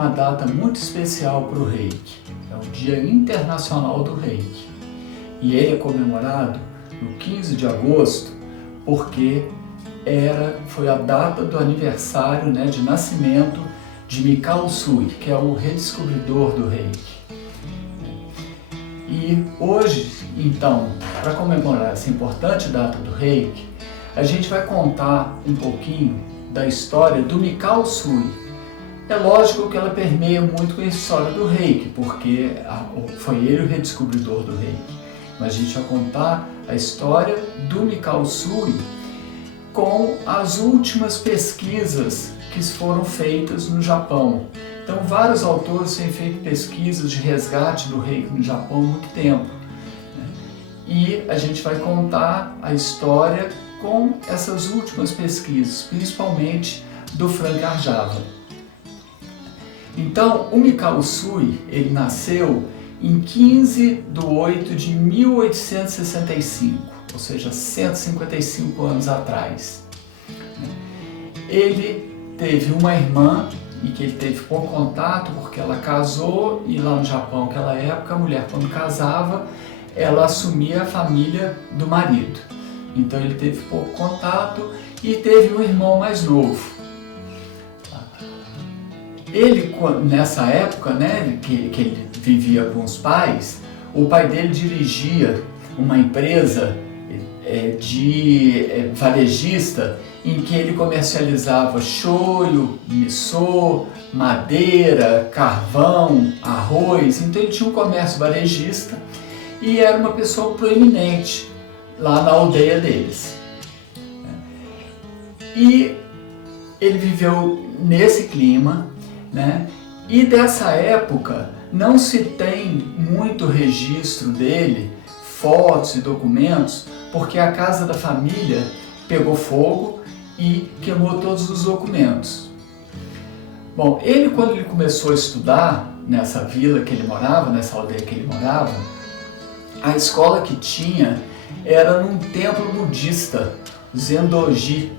uma data muito especial para o Reiki. É o Dia Internacional do Reiki. E ele é comemorado no 15 de agosto porque foi a data do aniversário, de nascimento de Mikao Usui, que é o redescobridor do Reiki. E hoje, então, para comemorar essa importante data do Reiki, a gente vai contar um pouquinho da história do Mikao Usui. É lógico que ela permeia muito com a história do Reiki, porque foi ele o redescobridor do Reiki. Mas a gente vai contar a história do Mikao Usui com as últimas pesquisas que foram feitas no Japão. Então, vários autores têm feito pesquisas de resgate do Reiki no Japão há muito tempo. E a gente vai contar a história com essas últimas pesquisas, principalmente do Frank Arjava. Então, o Mikao Usui, ele nasceu em 15 de 8 de 1865, ou seja, 155 anos atrás. Ele teve uma irmã e que ele teve pouco contato porque ela casou, e lá no Japão naquela época a mulher, quando casava, ela assumia a família do marido. Então ele teve pouco contato e teve um irmão mais novo. Ele, nessa época, que ele vivia com os pais, o pai dele dirigia uma empresa de varejista em que ele comercializava shoyu, miso, madeira, carvão, arroz. Então ele tinha um comércio varejista e era uma pessoa proeminente lá na aldeia deles. E ele viveu nesse clima, e dessa época não se tem muito registro dele, fotos e documentos, porque a casa da família pegou fogo e queimou todos os documentos. Bom, quando ele começou a estudar nessa vila que ele morava, nessa aldeia que ele morava, a escola que tinha era num templo budista, Zendoji,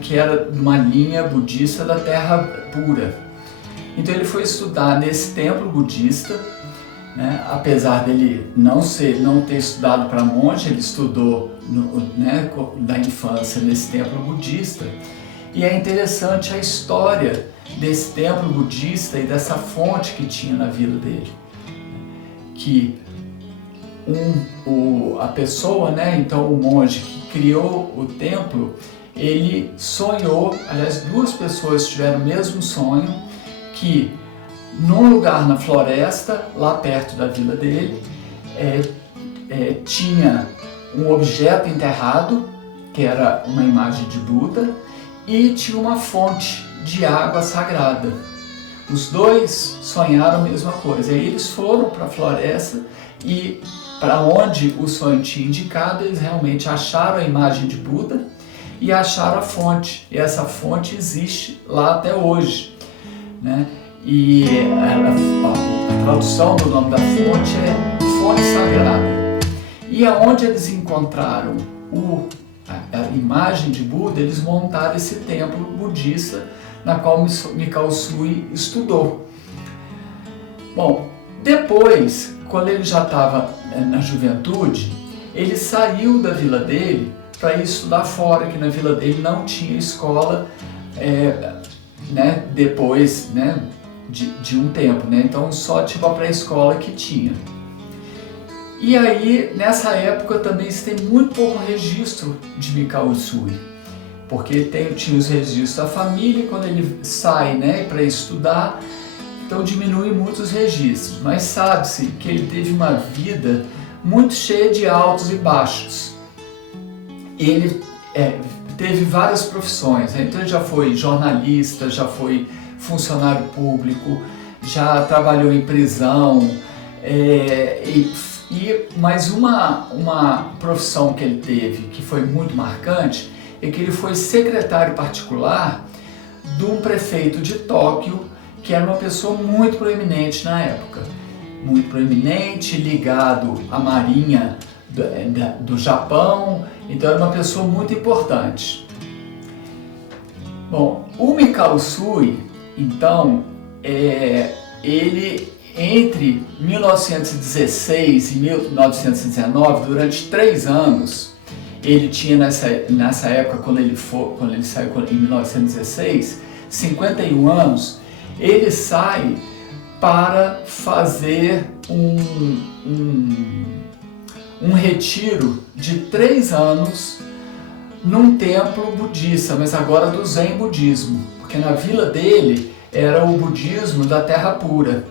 que era uma linha budista da Terra Pura. Então ele foi estudar nesse templo budista, apesar dele não ter estudado para monge, ele estudou da infância nesse templo budista. E é interessante a história desse templo budista e dessa fonte que tinha na vila dele. Que a pessoa, então o monge que criou o templo, ele sonhou, aliás, duas pessoas tiveram o mesmo sonho, que num lugar na floresta, lá perto da vila dele, tinha um objeto enterrado, que era uma imagem de Buda, e tinha uma fonte de água sagrada. Os dois sonharam a mesma coisa. Aí eles foram para a floresta e para onde o sonho tinha indicado, eles realmente acharam a imagem de Buda e acharam a fonte. E essa fonte existe lá até hoje. E a tradução do nome da fonte é Fonte Sagrada. E aonde eles encontraram a imagem de Buda, eles montaram esse templo budista na qual Mikao Usui estudou. Bom, depois, quando ele já estava na juventude, ele saiu da vila dele para ir estudar fora, que na vila dele não tinha escola, depois de um tempo, então só tipo a pré-escola que tinha. E aí, nessa época também se tem muito pouco registro de Mikao Usui, porque tinha os registros da família, e quando ele sai para estudar, então diminui muito os registros, mas sabe-se que ele teve uma vida muito cheia de altos e baixos. Ele teve várias profissões, então ele já foi jornalista, já foi funcionário público, já trabalhou em prisão, mas uma profissão que ele teve que foi muito marcante é que ele foi secretário particular de um prefeito de Tóquio, que era uma pessoa muito proeminente na época, muito proeminente, ligado à marinha do Japão, então era uma pessoa muito importante. Bom, o Mikao Usui, então, ele, entre 1916 e 1919, durante 3 anos, ele tinha nessa época, quando ele saiu em 1916, 51 anos, ele sai para fazer um retiro de 3 anos num templo budista, mas agora do Zen budismo, porque na vila dele era o budismo da terra pura,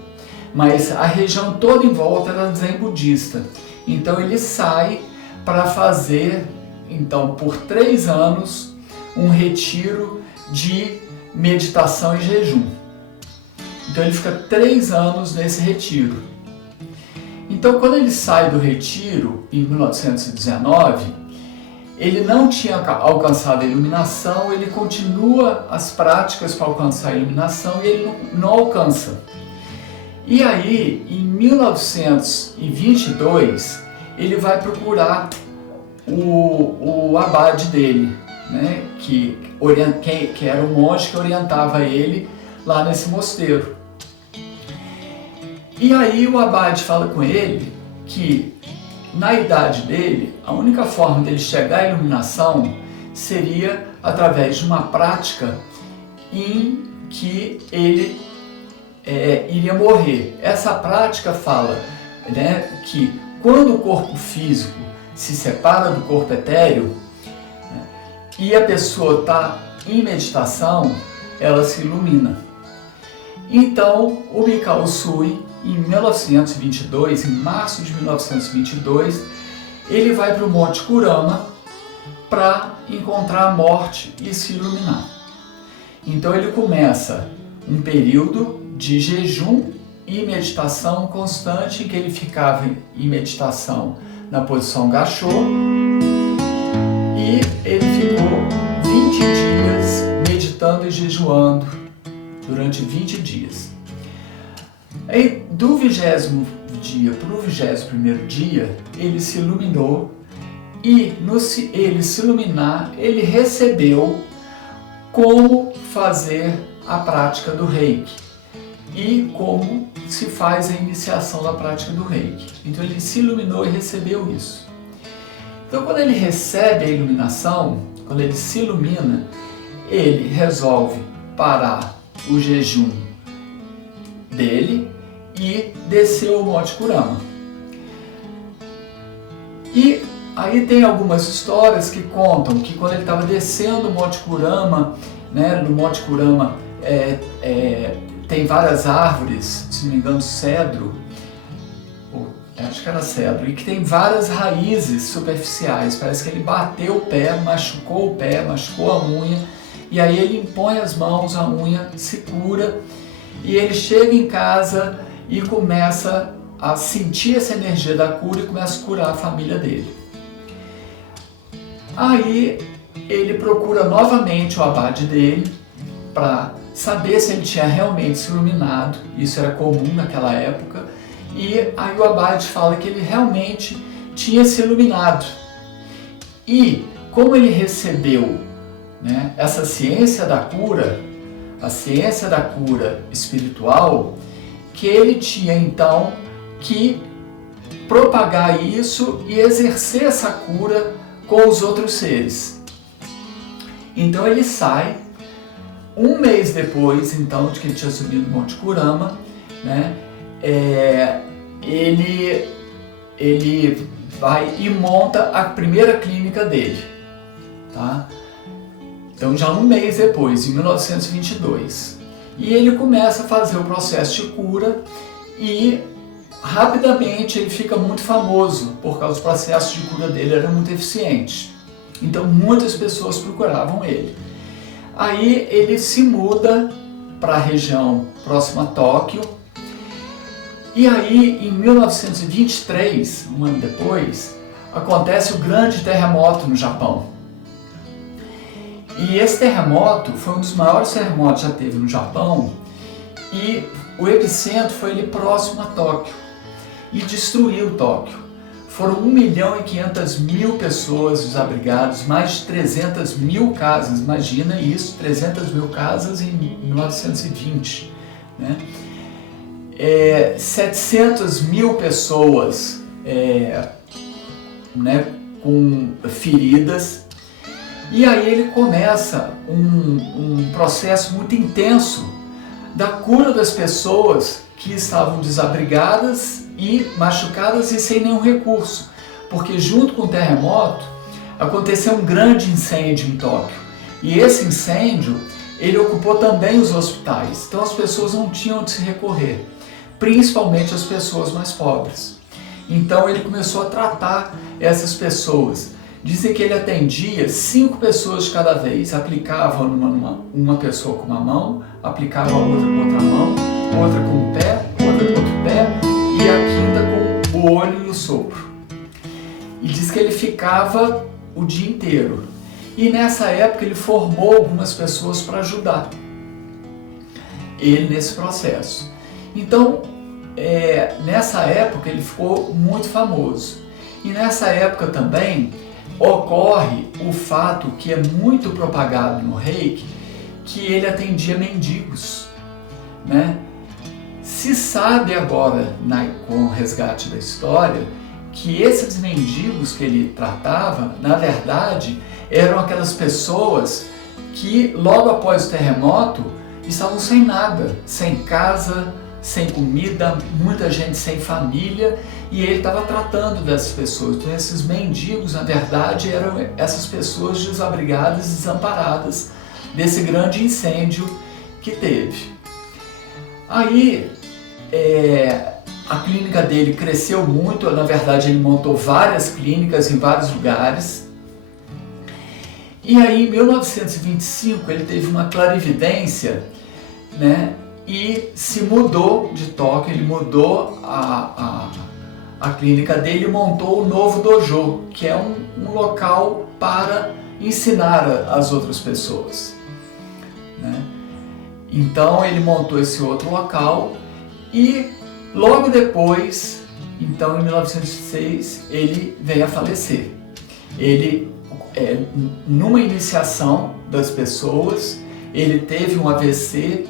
mas a região toda em volta era Zen budista. Então ele sai para fazer, então, por 3 anos, um retiro de meditação e jejum. Então ele fica 3 anos nesse retiro. Então, quando ele sai do retiro, em 1919, ele não tinha alcançado a iluminação, ele continua as práticas para alcançar a iluminação e ele não alcança. E aí, em 1922, ele vai procurar o abade dele, né, que era o monge que orientava ele lá nesse mosteiro. E aí o abade fala com ele que, na idade dele, a única forma dele chegar à iluminação seria através de uma prática em que ele iria morrer. Essa prática fala, né, que quando o corpo físico se separa do corpo etéreo, né, e a pessoa está em meditação, ela se ilumina. Então, o Mikao Usui, em 1922, em março de 1922, ele vai para o Monte Kurama para encontrar a morte e se iluminar. Então ele começa um período de jejum e meditação constante, em que ele ficava em meditação na posição Gachô, e ele ficou 20 dias meditando e jejuando durante 20 dias. Aí, do 20º dia para o 21º dia, ele se iluminou, e ele se iluminar, ele recebeu como fazer a prática do Reiki e como se faz a iniciação da prática do Reiki. Então ele se iluminou e recebeu isso. Então, quando ele recebe a iluminação, quando ele se ilumina, ele resolve parar o jejum dele e descer o Monte Kurama. E aí tem algumas histórias que contam que quando ele estava descendo o Monte Kurama, né, no Monte Kurama tem várias árvores, se não me engano, cedro, acho que era cedro, e que tem várias raízes superficiais. Parece que ele bateu o pé, machucou a unha, e aí ele impõe as mãos, a unha se cura, e ele chega em casa e começa a sentir essa energia da cura e começa a curar a família dele. Aí ele procura novamente o abade dele para saber se ele tinha realmente se iluminado. Isso era comum naquela época. E aí o abade fala que ele realmente tinha se iluminado. E como ele recebeu, né, essa ciência da cura, a ciência da cura espiritual, que ele tinha então que propagar isso e exercer essa cura com os outros seres. Então ele sai, um mês depois então de que ele tinha subido o Monte Kurama, né, ele vai e monta a primeira clínica dele, tá? Então já um mês depois, em 1922, e ele começa a fazer o processo de cura e rapidamente ele fica muito famoso, por causa do processo de cura dele era muito eficiente. Então muitas pessoas procuravam ele. Aí ele se muda para a região próxima a Tóquio, e aí em 1923, um ano depois, acontece o grande terremoto no Japão. E esse terremoto foi um dos maiores terremotos que já teve no Japão, e o epicentro foi ali próximo a Tóquio e destruiu Tóquio. Foram 1.500.000 pessoas desabrigadas, mais de 300.000 casas, imagina isso, 300.000 casas em 1920, né? 700 mil pessoas né, com feridas. E aí ele começa um processo muito intenso da cura das pessoas que estavam desabrigadas e machucadas e sem nenhum recurso. Porque junto com o terremoto aconteceu um grande incêndio em Tóquio. E esse incêndio, ele ocupou também os hospitais. Então as pessoas não tinham onde se recorrer, principalmente as pessoas mais pobres. Então ele começou a tratar essas pessoas. Dizem que ele atendia 5 pessoas de cada vez, aplicava uma pessoa com uma mão, aplicava a outra com outra mão, outra com o pé, outra com outro pé e a quinta com o olho e o sopro. E diz que ele ficava o dia inteiro. E nessa época ele formou algumas pessoas para ajudar ele nesse processo. Então, nessa época ele ficou muito famoso. E nessa época também ocorre o fato que é muito propagado no Reiki, que ele atendia mendigos, né? Se sabe agora, com o resgate da história, que esses mendigos que ele tratava, na verdade, eram aquelas pessoas que logo após o terremoto estavam sem nada, sem casa, sem comida, muita gente sem família, e ele estava tratando dessas pessoas. Então esses mendigos, na verdade, eram essas pessoas desabrigadas, desamparadas desse grande incêndio que teve. Aí a clínica dele cresceu muito, na verdade ele montou várias clínicas em vários lugares. E aí em 1925 ele teve uma clarividência, né? E se mudou de Tóquio, ele mudou a clínica dele e montou o novo dojo, que é um local para ensinar as outras pessoas, né? Então ele montou esse outro local e logo depois, então em 1906, ele veio a falecer. Ele, numa iniciação das pessoas, ele teve um AVC.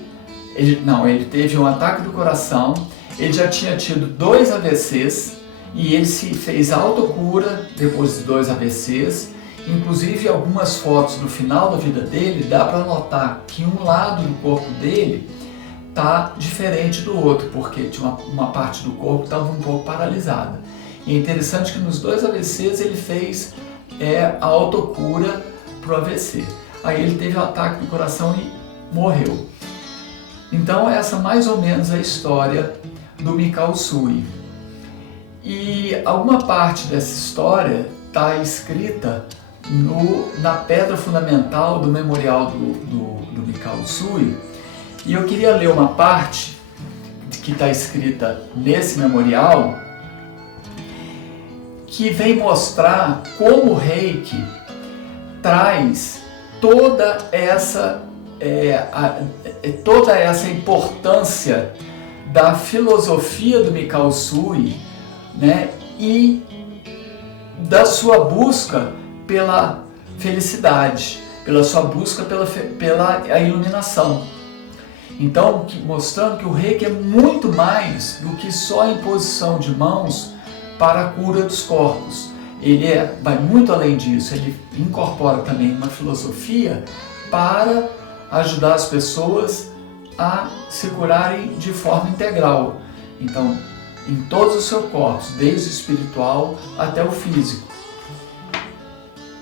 Ele teve um ataque do coração, ele já tinha tido 2 AVCs e ele se fez autocura depois de 2 AVCs. Inclusive, algumas fotos do final da vida dele, dá para notar que um lado do corpo dele está diferente do outro, porque tinha uma parte do corpo que estava um pouco paralisada. E é interessante que nos 2 AVCs ele fez a autocura para o AVC. Aí ele teve um ataque do coração e morreu. Então essa mais ou menos é a história do Mikao Usui. E alguma parte dessa história está escrita na pedra fundamental do memorial do Mikao Usui. E eu queria ler uma parte que está escrita nesse memorial, que vem mostrar como o Reiki traz toda essa importância da filosofia do Mikao Usui, né, e da sua busca pela felicidade, pela sua busca pela iluminação. Então, mostrando que o Reiki é muito mais do que só a imposição de mãos para a cura dos corpos. Ele vai muito além disso, ele incorpora também uma filosofia para ajudar as pessoas a se curarem de forma integral. Então, em todos os seus corpos, desde o espiritual até o físico.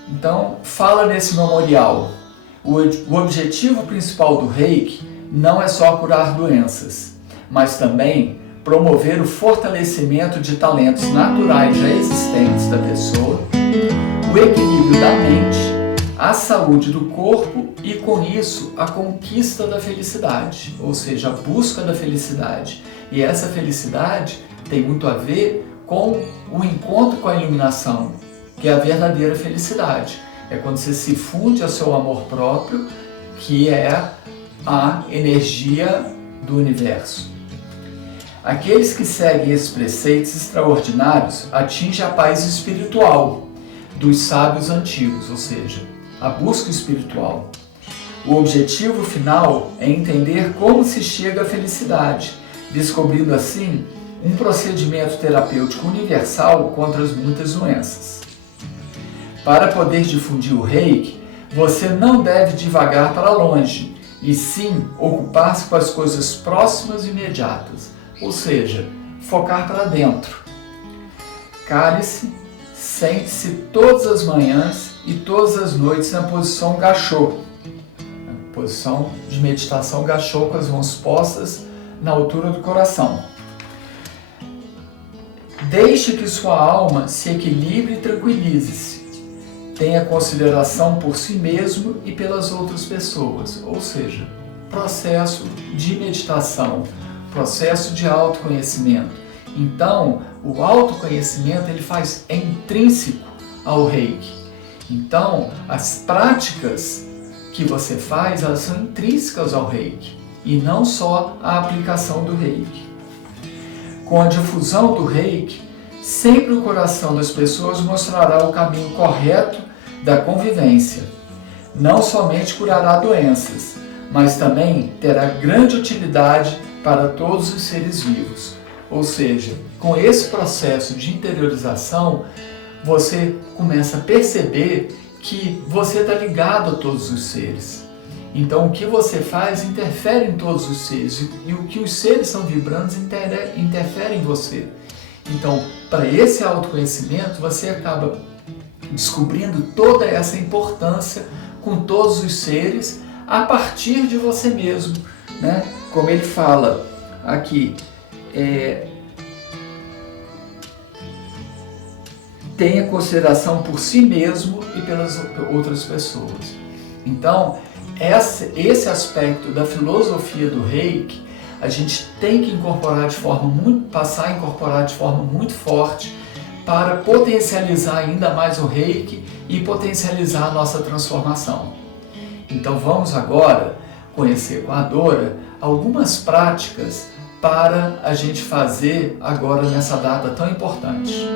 Então, fala nesse memorial, o objetivo principal do Reiki não é só curar doenças, mas também promover o fortalecimento de talentos naturais já existentes da pessoa, o equilíbrio da mente, a saúde do corpo e, com isso, a conquista da felicidade, ou seja, a busca da felicidade. E essa felicidade tem muito a ver com o encontro com a iluminação, que é a verdadeira felicidade. É quando você se funde ao seu amor próprio, que é a energia do universo. Aqueles que seguem esses preceitos extraordinários atingem a paz espiritual dos sábios antigos, ou seja, a busca espiritual. O objetivo final é entender como se chega à felicidade, descobrindo assim um procedimento terapêutico universal contra as muitas doenças. Para poder difundir o Reiki, você não deve divagar para longe, e sim ocupar-se com as coisas próximas e imediatas, ou seja, focar para dentro. Cale-se, sente-se todas as manhãs e todas as noites na posição Gachô, posição de meditação Gachô, com as mãos postas na altura do coração. Deixe que sua alma se equilibre e tranquilize-se. Tenha consideração por si mesmo e pelas outras pessoas, ou seja, processo de meditação, processo de autoconhecimento. Então, o autoconhecimento é intrínseco ao Reiki. Então, as práticas que você faz, elas são intrínsecas ao Reiki, e não só a aplicação do Reiki. Com a difusão do Reiki, sempre o coração das pessoas mostrará o caminho correto da convivência. Não somente curará doenças, mas também terá grande utilidade para todos os seres vivos. Ou seja, com esse processo de interiorização, você começa a perceber que você está ligado a todos os seres. Então, o que você faz interfere em todos os seres, e o que os seres são vibrantes interfere em você. Então, para esse autoconhecimento, você acaba descobrindo toda essa importância com todos os seres a partir de você mesmo, né? Como ele fala aqui, tenha consideração por si mesmo e pelas outras pessoas. Então, esse aspecto da filosofia do Reiki, a gente tem que passar a incorporar de forma muito forte para potencializar ainda mais o Reiki e potencializar a nossa transformação. Então vamos agora conhecer com a Dora algumas práticas para a gente fazer agora nessa data tão importante.